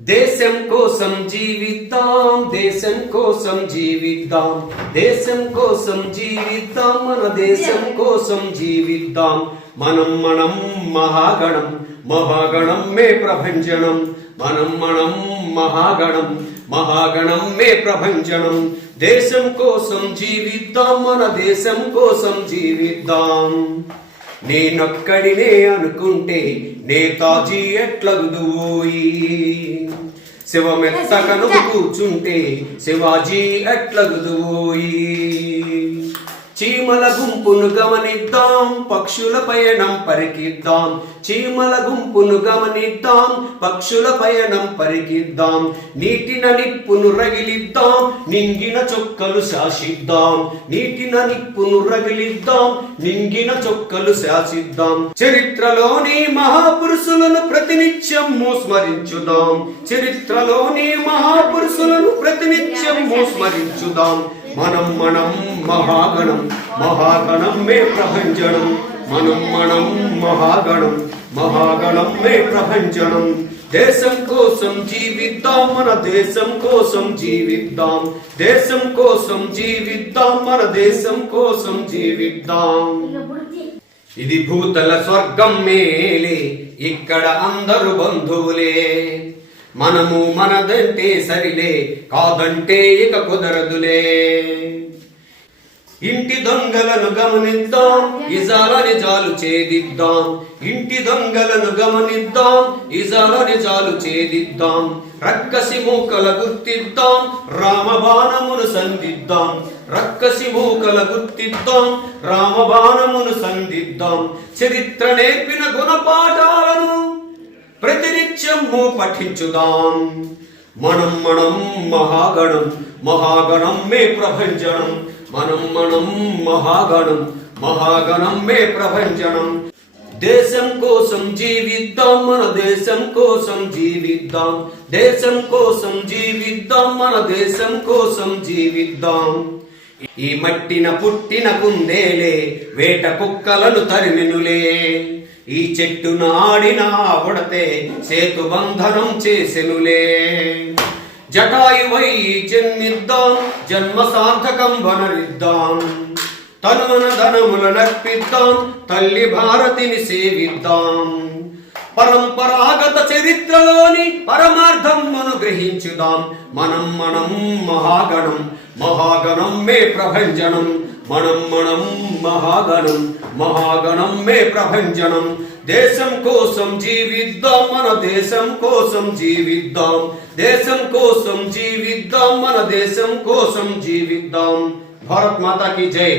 దేశం కోసం జీవిద్దాం, దేశం కోసం జీవిద్దాం, దేశం కోసం జీవిద్దాం, మన దేశం కోసం జీవిద్దాం. మనం మహాగణం, మహాగణం మే ప్రభంజనం. మనం మహాగణం, మహాగణం మే ప్రభంజనం. దేశం కోసం జీవిద్దాం, మన దేశం కోసం జీవిద్దాం. నేనొక్కడినే అనుకుంటే నేతాజీ ఎట్లగుదువోయి, శివమెత్తకను కూర్చుంటే శివాజీ ఎట్లగుదువోయి. చీమల గుంపును గమనిద్దాం, పక్షుల పయనం పరికిద్దాం. చీమల గుంపును గమనిద్దాం, పక్షుల పయనం పరికిద్దాం. నీటిన నిప్పును రగిలిద్దాం, నింగిన చొక్కలు శాసిద్దాం. నీటిన నిప్పును రగిలిద్దాం, నింగిన చొక్కలు శాసిద్దాం. చరిత్రలోని మహాపురుషులను ప్రతినిత్యం స్మరించుదాం. చరిత్రలోని మహాపురుషులను ప్రతినిత్యం స్మరించుదాం. మనం మహాగణం, మహాగణం మే ప్రభంజనం. మనం మహాగణం, మహాగణం మే ప్రభంజనం. దేశం కోసం జీవిద్దాం, మన దేశం కోసం జీవిద్దాం. దేశం కోసం జీవిద్దాం, మన దేశం కోసం జీవిద్దాం. ఇది భూతల స్వర్గం మేలే, ఇక్కడ అందరు బంధువులే. మనదంటే సరిలే, కాదంటే ఇక కుదరదులే. ఇంటి దొంగలను గమనిద్దాం, ఇజాల నిజాలు ఛేదిద్దాం. ఇంటి దొంగలను గమనిద్దాం, ఇజాల నిజాలు ఛేదిద్దాం. రక్కసి మూకల గుర్తిద్దాం, రామబాణమును సంధిద్దాం. రక్కసి మూకల గుర్తిద్దాం, రామబాణమును సంధిద్దాం. చరిత్ర నేర్పిన గుణపాఠాలను ప్రతినిత్యము పఠించుదాం. మనం మహాగణం, మహాగణం మే ప్రభంజనం. మనం మహాగణం, మహాగణం మే ప్రభంజనం. దేశం కోసం జీవిద్దాం, మన దేశం కోసం జీవిద్దాం. దేశం కోసం జీవిద్దాం, మన దేశం కోసం జీవిద్దాం. ఈ మట్టిన పుట్టిన కుందేలే వేట కుక్కలను తరిమినులే. ఈ చెట్టును ఆడిన ఆవడతే సేతు బంధనం చేసెనులే. జటాయువై జన్మిద్దాం, జన్మ సార్థకం వనరిద్దాం. తనువన ధనముల నర్పిద్దాం, తల్లి భారతిని సేవిద్దాం. పరంపరాగత చరిత్రలోని పరమార్థమును గ్రహించుదాం. మనం మహాగణం, మహాగణం మే ప్రభంజనం. మనం మహాగణం, మహాగణం మే ప్రభంజనం. దేశం కోసం జీవిద్దాం, మన దేశం కోసం జీవిద్దాం. దేశం కోసం జీవిద్దాం, మన దేశం కోసం జీవిద్దాం. భారత్ మాతా కీ జై.